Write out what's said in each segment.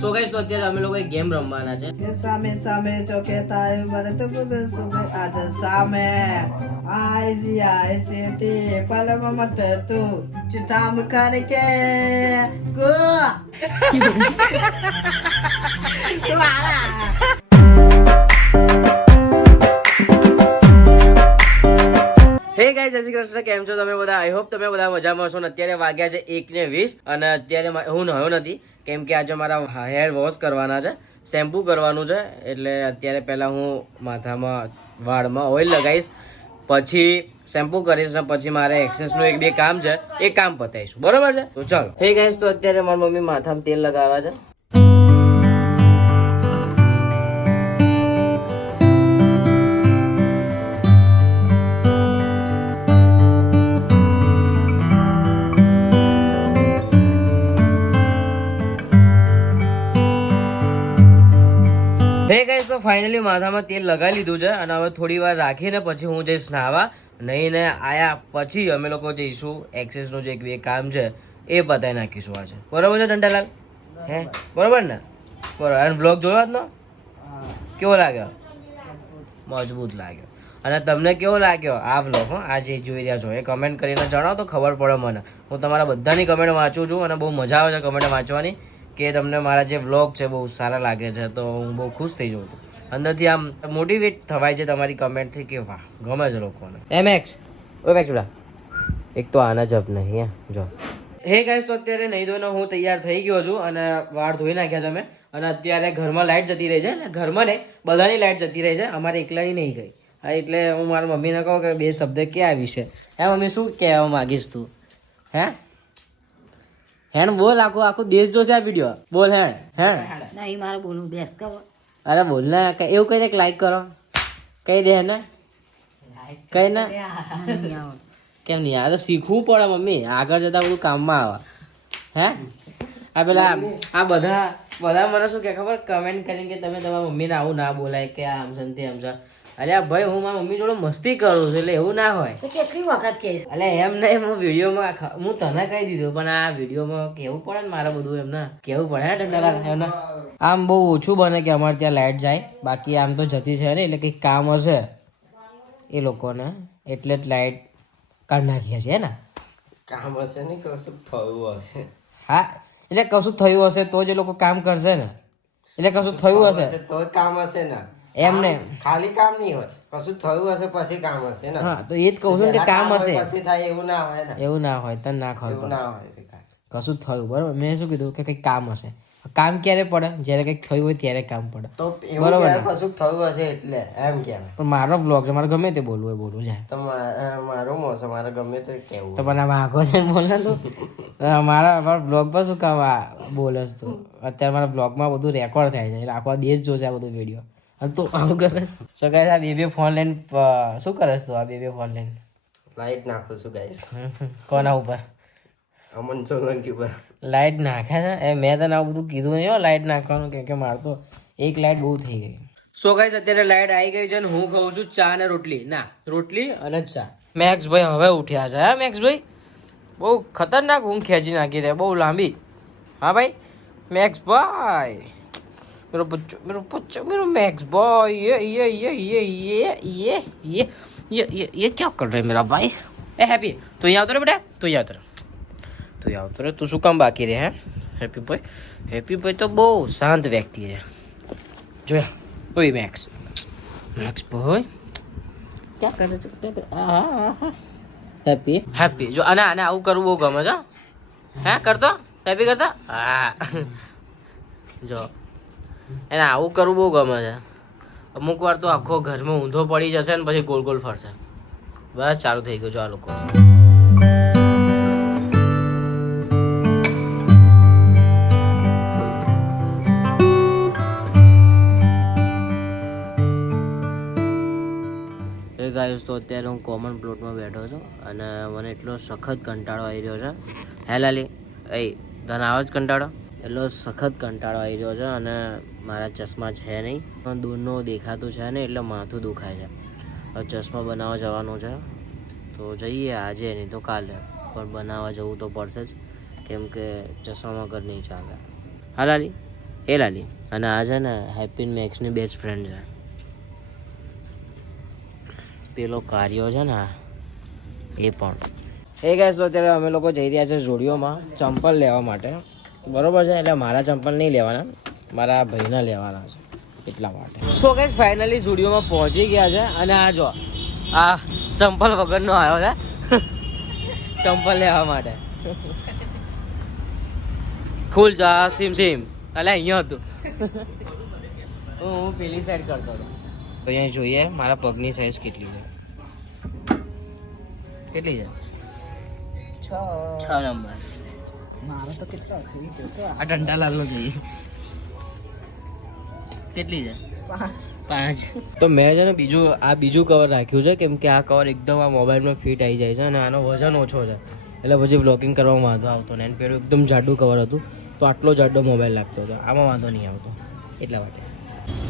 So guys તો અત્યારે અમે લોકો એક ગેમ રમવાના છે. સામે સામે જો કહેતા હે મારે તો આજે સામે આય છે તે પાલમાં મત તું ચુટામ ખાને કે કો તું આરા હે ગાઈસ જય શ્રી કૃષ્ણ, કેમ છો તમે બધા? આઈ હોપ તમે બધા મજામાં છો. અત્યારે વાગ્યા છે 1:20 અને અત્યારે હું નહાયો નથી કેમ કે આજે મારા હેર વોશ કરવાના છે, શેમ્પુ કરવાનું છે. એટલે અત્યારે પહેલા હું માથામાં વાળમાં ઓઇલ લગાવીશ, પછી શેમ્પુ કરીશ ને પછી મારે એક્સેસનું 1-2 કામ છે, એ કામ પતાવીશું. બરોબર છે? તો ચાલો. હે ગાઈસ તો અત્યારે મારી મમ્મી માથામાં તેલ લગાવે છે. હે ગાઈસ તો ફાઇનલી માથામાં તેલ લગાવી લીધું છે અને હવે થોડી વાર રાખીને પછી હું જઈશ નાહવા. નહીં ને આયા પછી અમે લોકો જઈશું એક્સેસનું જે 1-2 કામ છે એ પતાવી નાખીશું આજે. બરોબર છે ટંટાલાલ? હે બરોબર ને? બરોબર. અને બ્લોગ જોયો આજનો? કેવો લાગ્યો? મજબૂત લાગ્યો. અને તમને કેવો લાગ્યો આ બ્લોગ? આ જે જોઈ રહ્યા છો એ કમેન્ટ કરીને જણાવો તો ખબર પડે મને. હું તમારા બધાની કમેન્ટ વાંચું છું અને બહુ મજા આવે છે કમેન્ટ વાંચવાની કે તમને મારા જે વ્લોગ છે બહુ સારા લાગે છે, તો હું બહુ ખુશ થઈ જાઉં છું. અંદરથી આમ મોટિવેટ થવાય છે તમારી કમેન્ટથી કે વાહ ગમે છે લોકોને. એમએક્સ ઓ મેક્સ બેટા એક તો આના જપ નહીં જો. હે ગાઈસ તો અત્યારે નહીં ધોઈને હું તૈયાર થઈ ગયો છું અને વાળ ધોઈ નાખ્યા છે અમે. અને અત્યારે ઘરમાં લાઇટ જતી રહી છે, એટલે ઘરમાં ને બધાની લાઇટ જતી રહી છે, અમારે એકલાની નહીં ગઈ. હા એટલે હું મારા મમ્મીને કહું કે 2 શબ્દ ક્યાં વિશે. હે મમ્મી શું કહેવા માગીશ તું? હેણ બોલ, આખું દેશ જોશે આ વિડીયો. બોલ હેણ નહીં મારે બોલવું બેસ કરો. અરે બોલ ને, એવું કહી દે કે લાઈક કરો, કહી દે ને, કઈ ને. કેમ નહીં? આ તો શીખવું પડે મમ્મી, આગળ જતા બધું કામમાં આવે. હે આ પેલા આ બધા મને શું કે ખબર, કમેન્ટ કરીને કે તમે તમારા મમ્મીને આવું ના બોલાય કે આમ છે તે આમ છે. અરે ભાઈ હું મારા મમ્મી જોડે મસ્તી કરું છું એટલે એવું ના હોય. કેટલી વખત કહીશ? એટલે એમ નહીં, હું વિડીયોમાં હું તને કહી દીધું પણ આ વિડીયોમાં કેવું પડે ને મારે બધું એમને કેવું પડે. હે ટંડાલા એમને આમ બહુ ઓછું બને કે અમારે ત્યાં લાઇટ જાય, બાકી આમ તો જતી છે ને, એટલે કંઈક કામ હશે એ લોકોને એટલે જ લાઇટ કાઢી નાખીએ છે ને. કામ હશે ને કશું થયું હશે. હા એટલે કશું થયું હશે તો જ એ લોકો કામ કરશે ને, એટલે કશું થયું હશે તો જ કામ હશે ને, એમને ખાલી કામ નહીં હોય, કશું થયું હશે પછી કામ હશે ને. હા તો એ જ કહું છું ને કે કામ હશે, પછી થાય એવું ના હોય ને, એવું ના હોય તને ના ખબર એવું પડે. ના હોય કશું થયું બરાબર, મેં શું કીધું કે કંઈક કામ હશે. કામ ક્યારે પડે? જ્યારે કંઈક થયું હોય ત્યારે કામ પડે. તો એવું કહેવાય કશું થયું હશે એટલે એમ કહેવાય. પણ મારો બ્લોગ છે, મારે ગમે તે બોલવું હોય બોલવું જાય. તો મારું મોસે મારે ગમે તે કેવું. તો પણ આમાં આખો છે બોલ ને તું. મારા બ્લોગ પર શું કામ બોલે છે તું? અત્યારે મારા બ્લોગમાં બધું રેકોર્ડ થાય છે એટલે આખો દેશ જોશે આ બધું વિડીયો. અને તું આવું કરે શું કહે? આ બે ફોન લઈને શું કરે તું? આ બે ફોન લઈને લાઈટ નાખું છું ગાઈસ. કોના ઉપર? અમન સોલંકી પર લાઇટ નાખે છે એ મેં તને આવું બધું કીધું નહીં હો લાઇટ નાખવાનું, કે મારે તો એક લાઇટ બહુ થઈ ગઈ. સો ગાઈસ અત્યારે લાઇટ આવી ગઈ છે અને હું ખાઉં છું ચા અને રોટલી. ના રોટલી અને ચા. મેક્સ ભાઈ હવે ઉઠ્યા છે. હા મેક્સ ભાઈ બહુ ખતરનાક ઊંઘ ખેંચી નાખી દે, બહુ લાંબી. હા ભાઈ મેક્સ ભાઈ, મેરો पुच्चो मेरा मैक्स बॉय, ये क्या कर रहे मेरा भाई? ए हैप्पी तो यहाँ उतरे बेटा, तो यहाँ उतरे તું શું કામ બાકી રહે? હે હેપી ભાઈ તો બહુ શાંત વ્યક્તિ છે. જોયા ઓય મેક્સ ભાઈ ક્યાં કરે છે? હેપી જો આને આવું કરવું બહુ ગમે છે. હે કરતો હેપી કરતો? હા જો એને આવું કરવું બહુ ગમે છે. અમુક વાર તો આખો ઘરમાં ઊંધો પડી જશે ને પછી ગોલ ગોલ ફરશે. બસ ચાલુ થઈ ગયું જો આ લોકો. ગાઈસ તો અત્યારે હું કોમન પ્લોટમાં બેઠો છું અને મને એટલો સખત કંટાળો આવી રહ્યો છે. હે લાલી એ તને આવે જ કંટાળો? એટલો સખત કંટાળો આવી રહ્યો છે અને મારા ચશ્મા છે નહીં, પણ દૂરનું દેખાતું છે ને એટલે માથું દુખાય છે. હવે ચશ્મા બનાવવા જવાનું છે તો જઈએ આજે નહીં તો કાલે, પણ બનાવવા જવું તો પડશે જ કેમ કે ચશ્મા વગર નહીં ચાલે. હા લાલી એ લાલી અને આ છે ને હેપી મેક્સની બેસ્ટ ફ્રેન્ડ છે. પેલો કાર્યો છે ને એ પણ. એ ગાઈસ તો અત્યારે અમે લોકો જઈ રહ્યા છે ઝુડિયોમાં ચંપલ લેવા માટે, બરોબર છે. એટલે મારા ચંપલ નહીં લેવાના, મારા ભાઈના લેવાના છે એટલા માટે. સો ગાઈસ ફાઇનલી ઝુડિયોમાં પહોંચી ગયા છે અને આ જો આ ચંપલ વગરનો આવ્યો છે ચંપલ લેવા માટે. ખુલ જા સીમ સીમ અલે અહીંયા હતું. હું પેલી સાઈડ કરતો હતો. તો અહીંયા જોઈએ મારા પગની સાઈઝ કેટલી છે. કેટલી છે? 6 નંબર. મારો તો કેટલો હશે ઈ તો આ ટંટાલાલનો જોઈએ. કેટલી છે? 5. તો મેં છે ને બીજું કવર રાખ્યું છે કેમ કે આ કવર એકદમ આ મોબાઈલમાં ફિટ આવી જાય છે અને આનો વજન ઓછો છે એટલે પછી વ્લોગિંગ કરવામાં વાંધો આવતો ને. પેલું એકદમ જાડું કવર હતું તો આટલો જાડો મોબાઈલ લાગતો હતો, આમાં વાંધો નહીં આવતો એટલા માટે.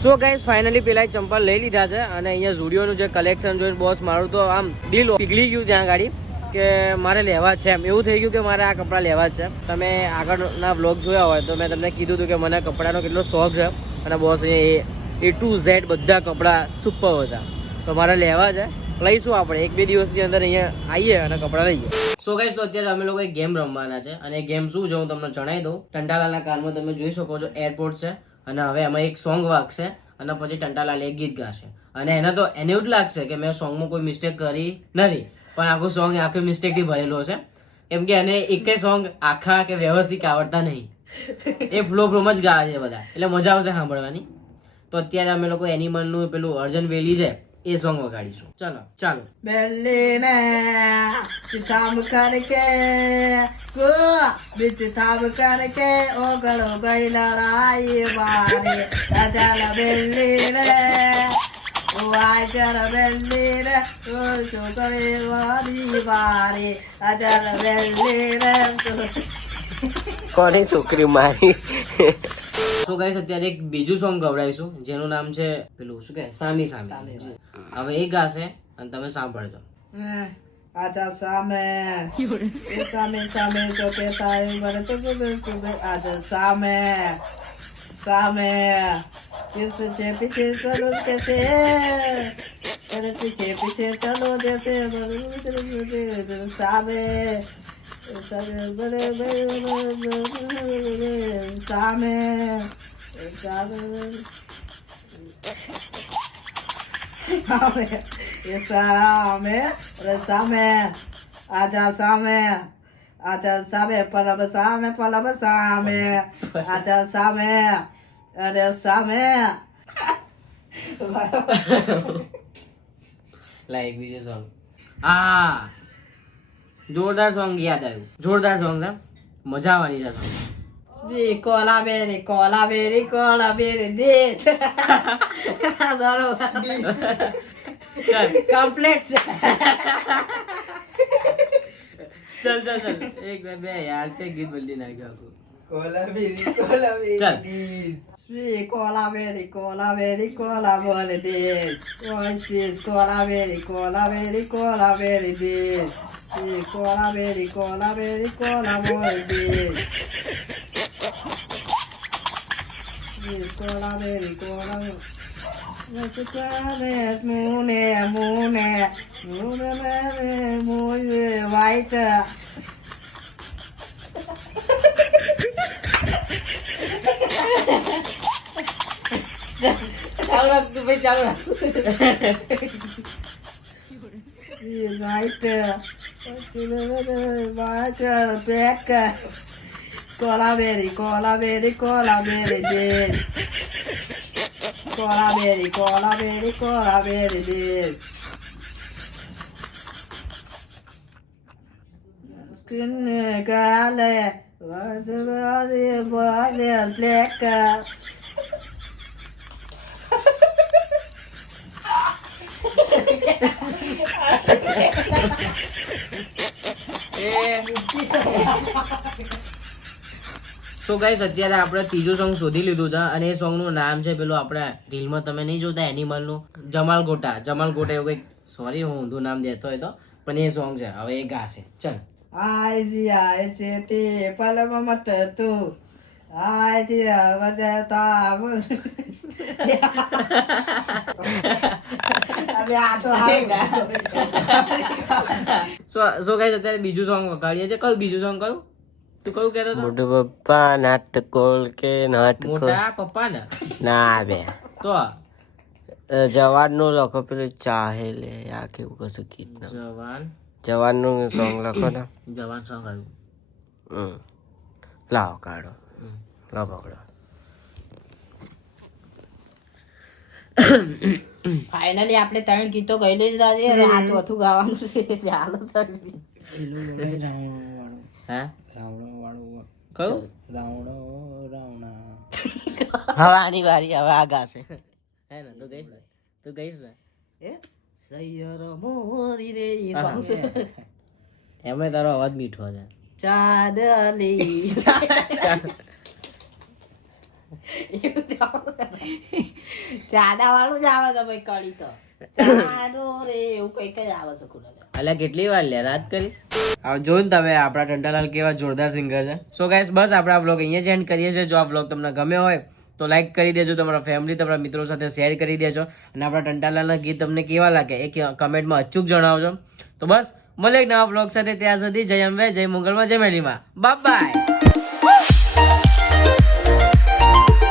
સો ગાઈસ ફાઇનલી પેલા ચંપલ લઈ લીધા છે અને અહીંયા ઝુડિયોનું જે કલેક્શન જોઈને બોસ મારું તો આમ દિલ પીગળી ગયું ત્યાં ગાડી કે મારે લેવા છે એમ. એવું થઈ ગયું કે મારે આ કપડાં લેવા જ છે. તમે આગળના વ્લોગ જોયા હોય તો મેં તમને કીધું હતું કે મને કપડાનો કેટલો શોખ છે અને બોસ અહીંયા A to Z બધા કપડાં સુપર હતા તો મારે લેવા છે. લઈશું આપણે 1-2 દિવસની અંદર અહીંયા આવીએ અને કપડાં લઈએ. સો ગાઈસ તો અત્યારે અમે લોકો એક ગેમ રમવાના છે અને એ ગેમ શું છે હું તમને જણાવી દઉં. ટંટાલાલના કાનમાં તમે જોઈ શકો છો એરપોર્ટ છે અને હવે એમાં એક સોંગ વાગશે અને પછી ટંટાલાલ એક ગીત ગાશે અને એને એવું જ લાગશે કે મેં સોંગમાં કોઈ મિસ્ટેક કરી નથી, પણ આખું સોંગ આખું મિસ્ટેકથી ભરેલો છે કેમ કે એને એકેય સોંગ આખા કે વ્યવસ્થિત આવડતા નહીં. એ ફ્લોમાં જ ગાવે છે બધા એટલે મજા આવશે સાંભળવાની. તો અત્યારે અમે લોકો એનિમલનું પેલું અર્જન વેલી છે એ સોંગ વગાડીશું. ચાલો. બેલીને ચિતામ કરકે કો બિચતામ કરકે ઓગળો ગઈ લડાઈ વારે અચલ બેલીને ઓ આચલ બેલીને ઓ છોકરી વારી વારે અચલ બેલીને. કોની છોકરી મારી? સો ગાઈસ અત્યારે એક બીજું સોંગ ગવડાવીશું જેનું નામ છે પેલું શું કહે સામી સામી. હવે એ ગાશે અને તમે સાંભળજો. આજા સામે એ સામે સામે જો કહેતા है મને તો આજા સામે સામે किस છે पीछे चलो कैसे अरे पीछे पीछे चलो जैसे सामे सामे बड़े सामे सामे ये सामे अरे सामे आजा सामे पलब सामे आजा सामे अरे सामे લાઈક બીજું સોંગ. હા જોરદાર સોંગ યાદ આવ્યું. જોરદાર સોંગ છે, મજા આવવાની છે સોંગ. કોલા બેરી દેશ બરોબર કમ્પ્લીટ છે. ચલ એક બે યાર તે ગીત બોલી નાખ્યું આખું. કોલા બેરી ચાલ. Sweet cola berry bole this. One sweet cola berry this. Sweet cola berry bole this. Sweet cola berry. What's the planet? Moon, white. ચાલુ રાખ તું ભાઈ, ચાલુ રાખ. White black cola berry this. Cola berry this. Skin gale black. So guys અત્યારે આપણે ત્રીજું song શોધી લીધું છે અને એ સોંગનું નામ છે પેલું આપણે રીલમાં તમે નહીં જોતા એનિમલનું જમાલ ગોટા એવું કંઈક. સોરી હું ઊંધું નામ દેતો હોય તો, પણ એ સોંગ છે. હવે એ ગાશે. ચાલ. આય છે તે પલમાં મટ તું આય છે વરદે તાવ હવે આ તો સો ગાઈસ અત્યારે બીજું સોંગ વગાડીએ છે. કયું બીજું સોંગ કયું? તું કયું કહેતો હતો? મોટો પપ્પા નાટકોલ કે નાટકો મોટા પપ્પા ને ના બે તો જવાનનું લખો પેલું ચાહે લે આ કેવું કશું ગીત ના જવાન જવાનનું સોંગ લખો ને જવાન સોંગ આવ્યું. લાવો કાઢો લાવો પકડો ફાઇનલી આપણે 3 ગીતો ગાઈ લીધા છે. હવે આ ચોથું ગાવાનું છે. ચાલો સર. હે કયું? હવે આની વારી હવે આ ગાશે હે ને તું ગઈશ ને તું ગઈશ ને સૈયર મોરી રે એ ગાવું છે. એમાં તારો અવાજ મીઠો છે. ચાંદલી ચાદા વાળું જ આવે છે ભાઈ. કડી તો ચાંદો રે એવું કઈ કઈ આવે છે કુડા. અલ્યા કેટલી વાર લે રાત કરીશ. જોયું ને તમે આપણા ટંટાલાલ કેવા જોરદાર સિંગર છે. સો ગાઈસ બસ આપણે આ બ્લોગ અહીંયા જ એન્ડ કરીએ છીએ. જો આ બ્લોગ તમને ગમ્યો હોય તો લાઈક કરી દેજો, તમારા ફેમિલી તમારા મિત્રો સાથે શેર કરી દેજો અને આપણા ટંટાલાલના ગીત તમને કેવા લાગે એ કમેન્ટમાં અચૂક જણાવજો. તો બસ મળે એક નવા બ્લોગ સાથે. ત્યાં સુધી જય અંબે, જય મંગળમાં, જય મેલીમાં. Bye bye.